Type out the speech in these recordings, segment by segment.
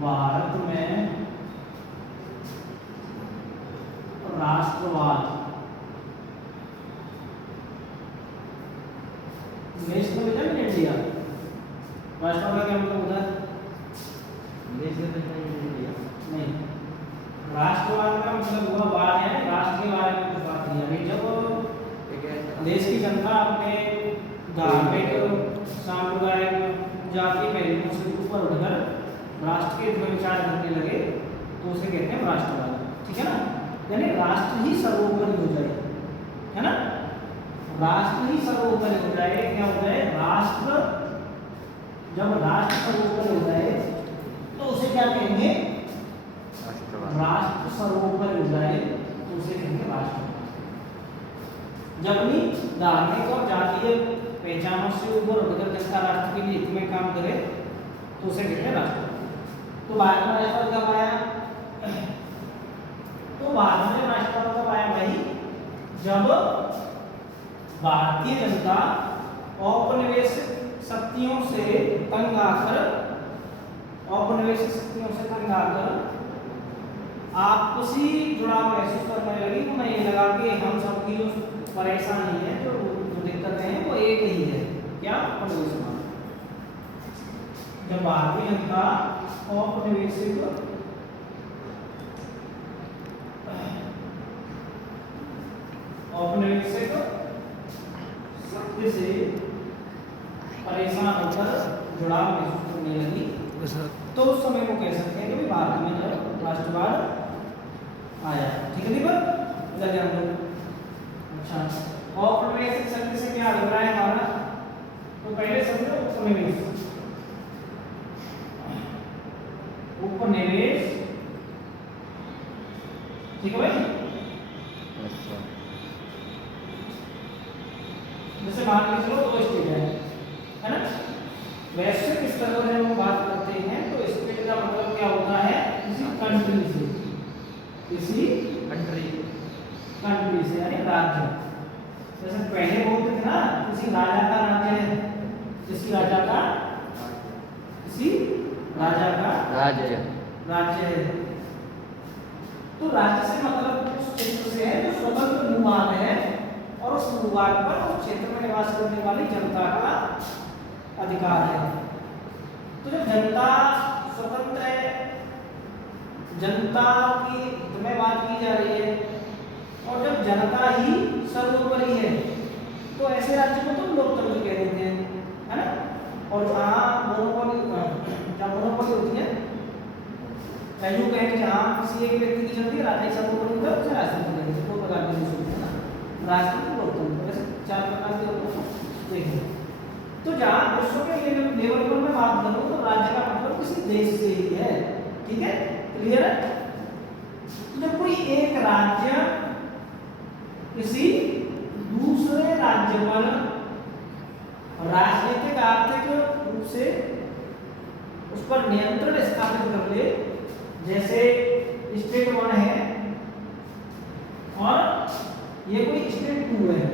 भारत में राष्ट्रवाद nationalism in India. राष्ट्रवाद का क्या मतलब होता है? नेशनलिज्म इन इंडिया नहीं, राष्ट्रवाद का मतलब हुआ वाद है राष्ट्र के बारे में कुछ बात नहीं। अभी जब देश की जनता अपने धार्मिक सांप्रदायिक जाति पहलुओं से ऊपर उठकर राष्ट्र के हित में विचार करने लगे तो उसे कहते हैं राष्ट्रवाद। ठीक है ना, यानी राष्ट्र ही सर्वोपरि हो जाए, है ना, राष्ट्र ही सर्वोपरि हो जाए। क्या हो जाए? राष्ट्र, जब राष्ट्र सर्वोपरि हो जाए तो उसे क्या कहेंगे? राष्ट्र सर्वोपरि हो जाए तो उसे कहेंगे राष्ट्रवाद। जब अपनी धार्मिक और जातीय पहचानों से ऊपर उठकर जनता राष्ट्र के लिए हित में काम करे तो उसे कहते हैं राष्ट्रवाद। तो भारत में राष्ट्रवाद कब आया? तो भारत में राष्ट्रवाद कब आया भाई? जब भारतीय जनता औपनिवेशिक शक्तियों से तंग आकर आपसी जुड़ाव महसूस करने लगी। तो मैं ये लगा कि हम सबकी जो परेशानी है, जो दिक्कतें हैं, वो एक ही है। क्या? औपनिवेशिक। जब भारतीय जनता औपनिवेशिक शक्ति से परेशान होकर जुड़ाव महसूस करने लगी तो उस समय को कह सकते हैं कि भारत में जब राष्ट्रवाद आया। ठीक है दीपक, लगे हम लोग। अच्छा, औपनिवेशिक शक्ति से क्या अभिप्राय है हमारा? तो पहले समझो उपनिवेश। उपनिवेश, ठीक है भाई। जैसे मान लीजिए दो स्टेट है ना, वैश्विक स्तर पर जब हम बात करते हैं तो स्टेट का मतलब क्या होता है? किसी कंट्री से, किसी कंट्री से यानी राज्य। जैसे पहले बोलते थे ना किसी राजा का राज्य है, किसी राजा का राज्य है। तो राज्य से मतलब उस क्षेत्र से है जो स्वतंत्र भूभाग है और उस भूभाग पर उस क्षेत्र में निवास करने वाली जनता का अधिकार है। तो जब जनता स्वतंत्र है, जनता की हित में बात की जा रही है और जब जनता ही सर्वोपरि है तो ऐसे राज्य को तो लोकतंत्र कह देते हैं, है ना। और जहाँ मोनोपोली होती है, यूं कहें कि जहाँ किसी एक व्यक्ति की चलती है, राजा ही सर्वोपरि होता है, उसे राष्ट्रपति कहते हैं। दो प्रकार के होते हैं ना, राष्ट्रपति, लोकतंत्र, वैसे 4 प्रकार के होते हैं। देखिए, तो जहाँ विश्व के लेवल पर मैं बात करूँ तो राज्य का मतलब किसी देश से ही है। ठीक है, क्लियर है। जब कोई एक राज्य किसी दूसरे राज्य पर राजनीतिक आर्थिक रूप से उस पर नियंत्रण स्थापित कर ले, जैसे स्टेट 1 है और ये कोई स्टेट 2 है,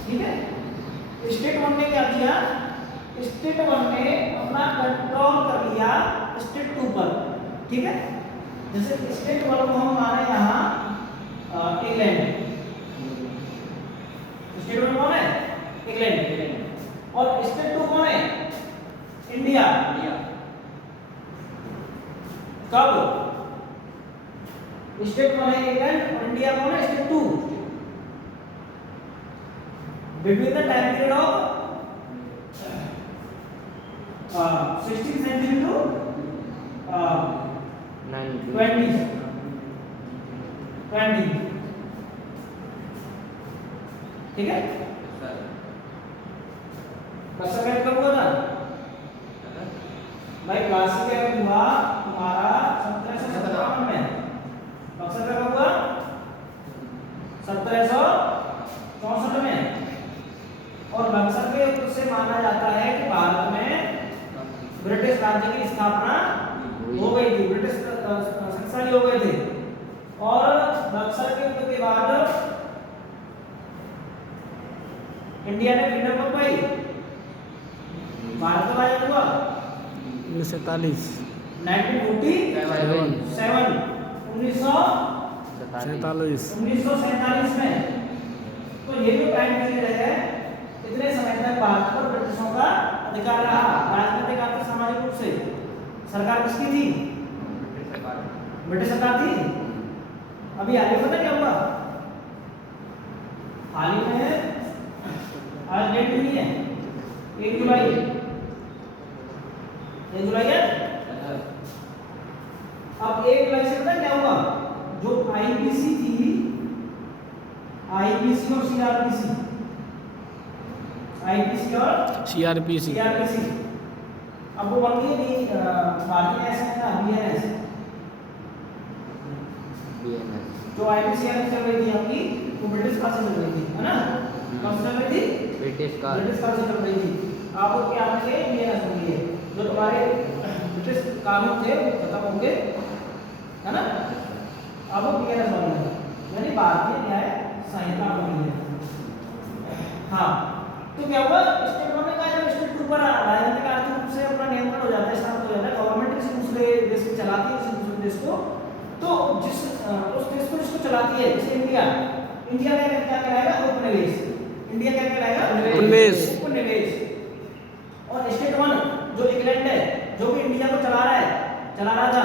ठीक है। स्टेट 1 ने क्या किया? स्टेट 1 ने अपना कंट्रोल कर लिया स्टेट 2 पर, ठीक है। जैसे स्टेट 1 को हम माने यहाँ इंग्लैंड, स्टेट 1 कौन है? इंग्लैंड। और स्टेट 2 कौन है? इंडिया। कब? स्टेट 1 है इंग्लैंड और इंडिया कौन है? State 2। Between the time period of 16th century to 20 ठीक है। क्लास का कब हुआ था भाई? क्लास का हुआ तुम्हारा 1757 में। बक्सर का कब हुआ? 1764 में। और बक्सर के युद्ध से माना जाता है कि भारत में ब्रिटिश राज्य की स्थापना हो गई थी, ब्रिटिश शक्तिशाली हो गए थे। और बक्सर के युद्ध के बाद इंडिया ने फ्रीडम कब पाई? भारत कब आजाद हुआ? 1947 1947 1947 में। तो ये जो टाइम पीरियड है, इतने समय तक भारत पर ब्रिटिशों का अधिकार रहा, राजनीतिक आर्थिक सामाजिक रूप से। सरकार किसकी थी? ब्रिटिश सरकार थी। अभी आगे पता क्या हुआ? हाल ही में आज डेट नहीं है, 1 जुलाई, 1 जुलाई है। अब 1 जुलाई से पता क्या हुआ? जो आईपीसी थी, आईपीसी और सीआरपीसी, आईपीसी और CRPC सीआरपीसी, अब वो बन गई भारतीय सेना बीएनएस। जो आईपीसी चल रही थी आपकी, वो ब्रिटिश काल से चल रही थी, है ना? कब से चल रही थी? ब्रिटिश काल से चल रही थी। अब वो क्या बन गए? बीएनएस बन गई है। जो तुम्हारे ब्रिटिश कानून थे वो खत्म हो गए, है ना? अब वो बीएनएस बन गए, यानी भारतीय न्याय संहिता बन गई है। हाँ, तो क्या हुआ? स्टेट गवर्नमेंट का जब स्टेट के ऊपर राजनीतिक आर्थिक रूप से अपना नियंत्रण हो जाता है, स्थापित हो जाता है, गवर्नमेंट किसी दूसरे देश में चलाती है, किसी दूसरे देश को, तो जिस उस देश को जिसको चलाती है, जैसे इंडिया, इंडिया का क्या कहलाएगा? उपनिवेश। इंडिया क्या कहलाएगा? उपनिवेश। उपनिवेश। और स्टेट वन जो इंग्लैंड है, जो भी इंडिया को चला रहा है, चला रहा था,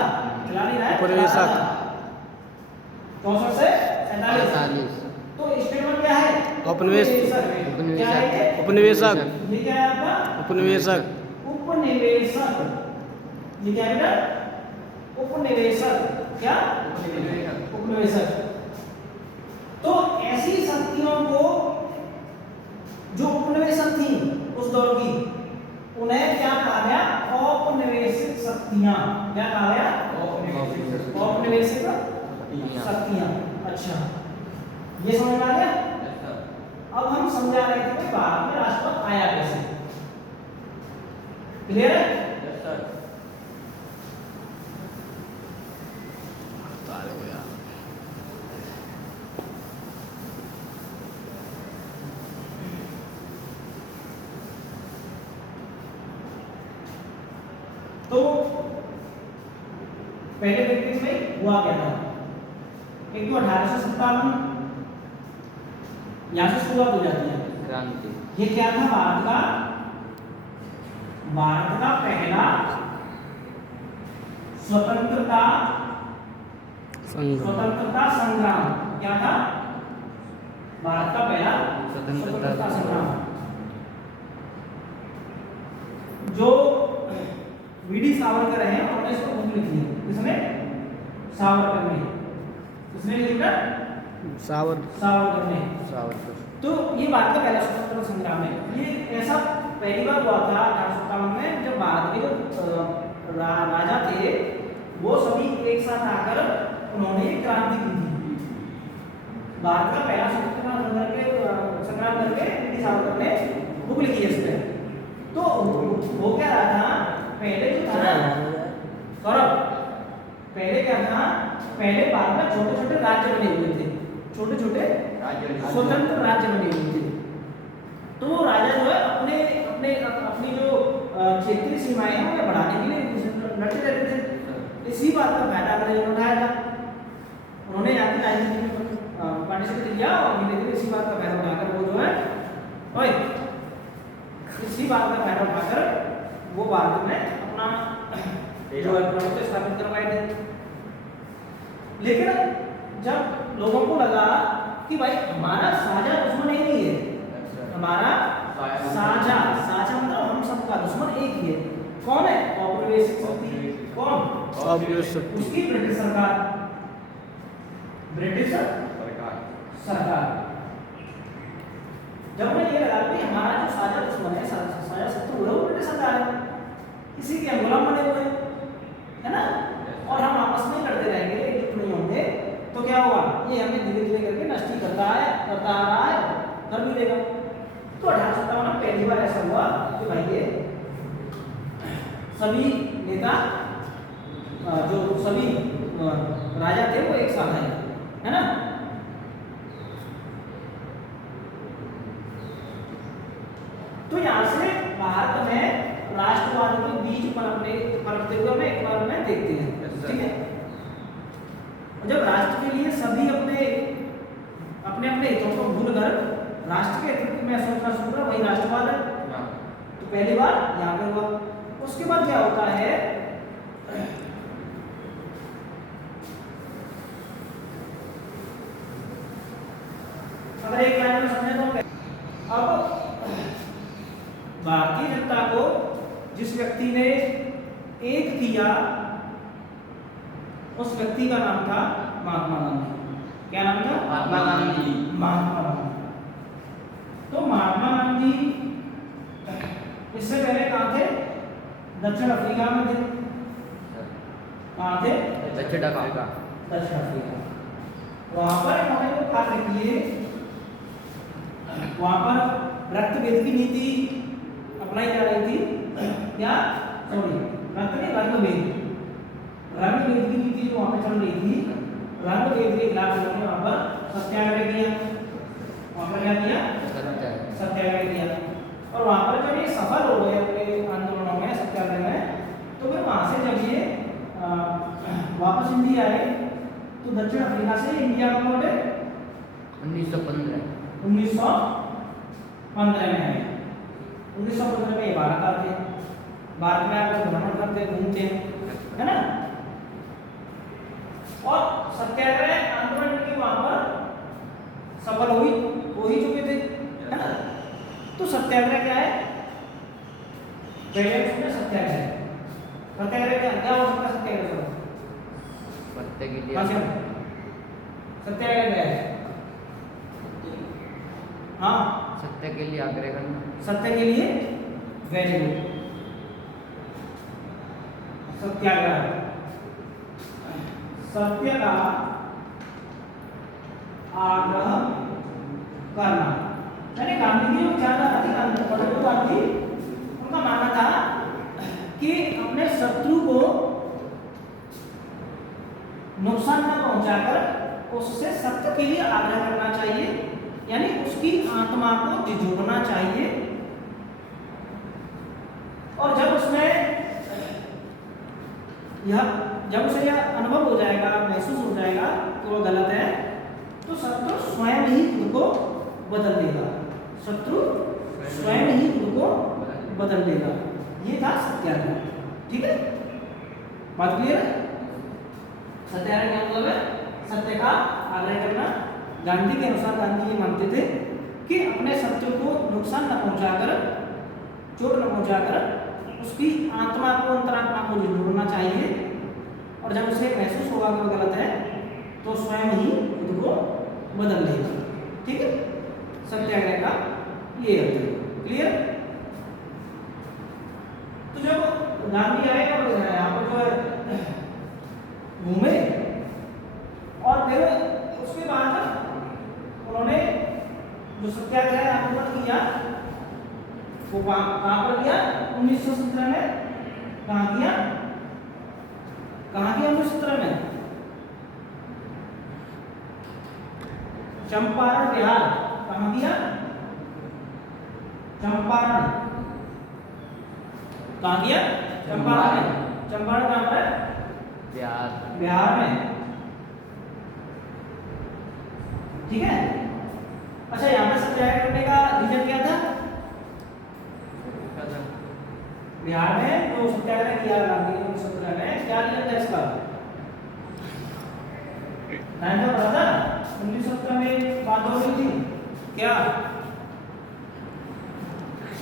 चला नहीं रहा है, उपनिवेशक। 64 से 47। तो स्टेट वन क्या है? उपनिवेश। क्या है ये? उपनिवेशक। ये क्या है आपका? उपनिवेशक। उपनिवेशक। ये क्या है बेटा? उपनिवेशक। क्या? उपनिवेशक। तो ऐसी शक्तियों को जो उपनिवेशक थी उस दौर की, उन्हें क्या कहा गया? औपनिवेशिक शक्तियां। क्या कहा गया? औपनिवेशिक शक्तियां। अच्छा, ये समझ में आ गया? अब हम समझा रहे थे कि भारत में राष्ट्रपति आया कैसे। क्लियर है? तो पहले व्यक्ति में हुआ क्या था? एक तो 1857 यहां से शुरुआत हो जाती है क्रांति। ये क्या था? भारत का पहला स्वतंत्रता संग्राम। क्या था? भारत का पहला स्वतंत्रता संग्राम, जो वीडी सावरकर है, उन्होंने इसको बुक लिखी है। किसने? सावरकर ने। किसने लिखा? सावरकर ने। तो ये भारत का पहला स्वतंत्रता संग्राम है। ये ऐसा पहली बार हुआ था 1857 में, जब भारत के जो राजा थे वो सभी एक साथ आकर उन्होंने क्रांति की थी। भारत का पहला स्वतंत्रता संग्राम करके वीडी सावरकर ने बुक लिखी है इसमें। तो वो क्या रहा था? पहले जो था ना सौरभ, पहले क्या था? पहले भारत में छोटे छोटे राज्य बने हुए थे, छोटे छोटे स्वतंत्र राज्य बने हुए थे। तो वो राजा जो है अपने अपने अपनी जो क्षेत्रीय सीमाएं हैं उन्हें बढ़ाने के लिए लड़ते रहते थे। इसी बात का फायदा अंग्रेजों ने उठाया था। उन्होंने यहाँ की राजनीति में पार्टिसिपेट किया और धीरे धीरे इसी बात का फायदा उठाकर वो जो है इसी बात का फायदा उठाकर वो भारत में अपना जो है प्रभुत्व स्थापित करवाए थे। लेकिन जब लोगों को लगा कि भाई हमारा साझा दुश्मन एक ही है, हमारा साझा मतलब हम सबका दुश्मन एक ही है। कौन है? औपनिवेशिक शक्ति। कौन? उसकी ब्रिटिश सरकार। ब्रिटिश सरकार। जब मैं ये लगा कि हमारा जो साझा दुश्मन है, साझा शत्रु है, वो ब्रिटिश सरकार है, इसी के हम गुलाम बने हुए हैं, है ना? और हम आपस में लड़ते रहेंगे, एकजुट नहीं होंगे, तो क्या होगा? ये हमें धीरे धीरे करके नष्ट करता आ रहा है, कर भी देगा। तो 1857 में पहली बार ऐसा हुआ कि भाई ये सभी नेता, जो सभी राजा थे, वो एक साथ आए, है ना? तो यहां से भारत में परखते हुए हमें एक बार में देखते हैं। Yes, sir. ठीक है। और जब राष्ट्र के लिए सभी अपने अपने हितों को भूलकर राष्ट्र के हित में सोचना शुरू करा, वही राष्ट्रवाद है। हाँ। तो पहली बार यहाँ पे हुआ। उसके बाद क्या होता है, अगर एक लाइन में समझे तो अब भारतीय जनता को जिस व्यक्ति ने एक किया उस व्यक्ति का नाम था महात्मा गांधी। क्या नाम था? महात्मा गांधी। महात्मा गांधी। तो महात्मा गांधी इससे पहले कहाँ थे? दक्षिण अफ्रीका में थे। कहाँ थे? दक्षिण अफ्रीका। दक्षिण अफ्रीका। वहां पर इन्होंने जो कार्य किए, वहां पर रक्तभेद की नीति अप्लाई जा रही थी। क्या? सॉरी, रंगभेद की नीति जो वहां पर चल रही थी, रंगभेद के खिलाफ उन्होंने वहां पर सत्याग्रह किया। वहां पर क्या किया? सत्याग्रह किया। और वहां पर जब ये सफल हो गए अपने आंदोलनों में, सत्याग्रह में, तो फिर वहां से जब ये वापस इंडिया आए तो दक्षिण अफ्रीका से इंडिया में लौटे 1915 में आए। 1915 में ये भारत आते, भारत में आकर भ्रमण करते, घूमते, है ना। और सत्याग्रह आंदोलन के वहां पर सफल हो ही चुके थे, है ना। तो सत्याग्रह क्या है? पहले उसमें सत्याग्रह क्या हो सकता है? सत्याग्रह सत्य के लिए सत्याग्रह क्या है? हाँ, सत्य के लिए आग्रह करना। सत्य के लिए, वेरी गुड। सत्याग्रह सत्य का आग्रह करना। यानी गांधी जी जो विचारधारा थी, गांधी उनका मानना था कि अपने शत्रु को नुकसान न पहुंचाकर उससे सत्य के लिए आग्रह करना चाहिए, यानी उसकी आत्मा को झिझोड़ना चाहिए। और जब उसे यह अनुभव हो जाएगा, महसूस हो जाएगा कि वह गलत है, तो शत्रु स्वयं ही खुद को बदल देगा। शत्रु स्वयं ही खुद को बदल देगा। ये था सत्याग्रह। ठीक है, बात क्लियर है? सत्याग्रह क्या मतलब है? सत्य का आग्रह करना। गांधी के अनुसार गांधी ये मानते थे कि अपने शत्रु को नुकसान न पहुंचाकर, चोट न पहुंचाकर उसकी आत्मा को, अंतरात्मा को झिझोड़ना चाहिए। और जब उसे महसूस होगा कि वो गलत है तो स्वयं ही खुद को बदल लेगा। ठीक है, सत्याग्रह का ये अर्थ है। क्लियर? तो जब गांधी आए और यहाँ पर जो है घूमे, और फिर उसके बाद उन्होंने जो सत्याग्रह आंदोलन किया वो कहाँ पर किया? 1917 में। कहाँ किया? 1917 में चंपारण, बिहार। कहाँ किया? चंपारण। कहाँ किया? चंपारण में। चंपारण कहाँ पर है? बिहार में। ठीक है। अच्छा, यहाँ पर सत्याग्रह करने का रीजन क्या था? बिहार में तो सत्याग्रह किया गांधी ने 1917 में। क्या रीजन था इसका? नाम तो पता था। 1917 में बात हो रही थी क्या?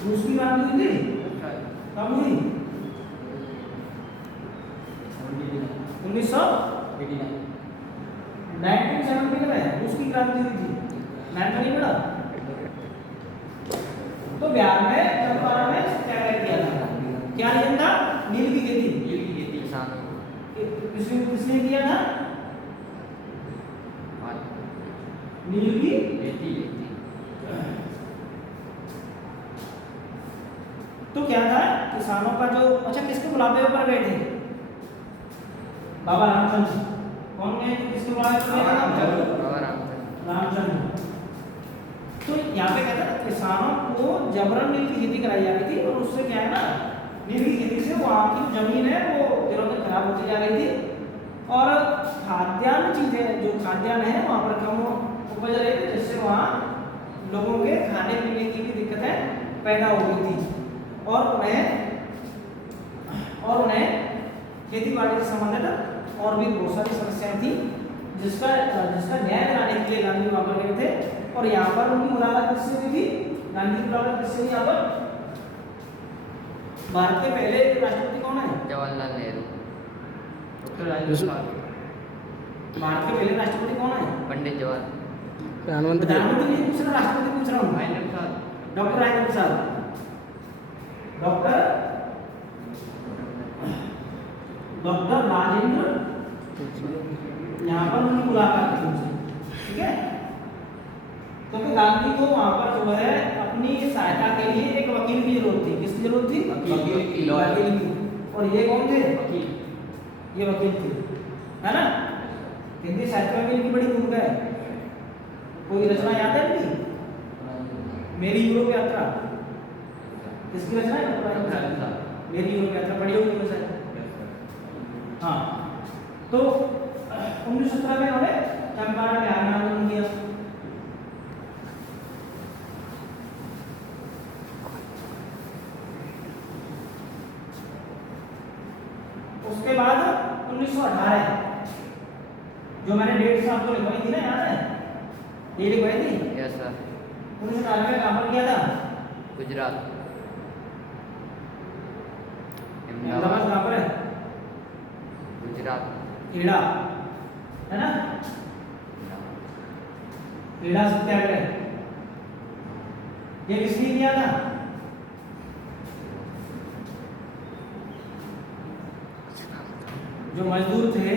रूस की बात हुई थी। कब हुई? 1970 में रूस की क्रांति हुई थी। नाम तो नहीं पड़ा। तो बिहार में चंपारण में सत्याग्रह किया था। क्या रीजन था? नील की खेती। किसने किया था? नील की खेती। तो क्या था? किसानों का जो, अच्छा किसके बुलावे पर गए थे? बाबा रामचंद्र। कौन गए? किसके बुलावे पर गए थे? रामचंद्र। तो यहाँ पे कहता है किसानों को जबरन नील की खेती कराई जाती थी, और उससे क्या है ना, नील की खेती से वहाँ वहाँ की जमीन है वो दिनों दिन खराब होती जा रही थी और खाद्यान्न चीज़ें जो खाद्यान्न है वहाँ पर कम उपज रहे थे, जिससे वहाँ लोगों के खाने पीने की भी दिक्कतें पैदा हो गई थी और उन्हें खेती बाड़ी से संबंधित और भी बहुत सारी समस्याएं थी, जिसका न्याय दिलाने के लिए गांधी वहाँ पर गए थे। और यहाँ पर उनकी मुलाकात किससे हुई थी? गांधी की मुलाकात किससे हुई? यहाँ पर भारत के पहले राष्ट्रपति कौन है? जवाहरलाल नेहरू। डॉक्टर राजेंद्र प्रसाद। भारत के पहले राष्ट्रपति कौन है? पंडित जवाहर। प्रधानमंत्री प्रधानमंत्री नहीं पूछ रहा, राष्ट्रपति पूछ रहा हूँ। राजेंद्र प्रसाद। डॉक्टर राजेंद्र प्रसाद। डॉक्टर राजेंद्र, यहाँ पर उनकी मुलाकात की उनसे, ठीक है। तो फिर गांधी को वहाँ पर जो है अपनी सहायता के लिए एक वकील की जरूरत थी। किसकी जरूरत थी? वकील की। वकील की। और ये कौन थे? वकील। ये वकील थे, है ना। हिंदी साहित्य में भी इनकी बड़ी भूमिका है। कोई रचना याद है इनकी? मेरी यूरोप यात्रा किसकी रचना है? डॉक्टर राजेंद्र प्रसाद। मेरी यूरोप यात्रा पढ़ी होगी तुमने शायद। हाँ, तो 1917 में उन्होंने चंपारण में आंदोलन किया। उसके बाद 1918 जो मैंने डेट से आपको लिखवाई थी ना, याद है? ये लिखवाई थी। Yes sir. 1918 में कहाँ पर किया था? गुजरात। अहमदाबाद कहाँ पर है? गुजरात। खेड़ा, है ना। खेड़ा सत्याग्रह ये किसने किया था? जो मजदूर थे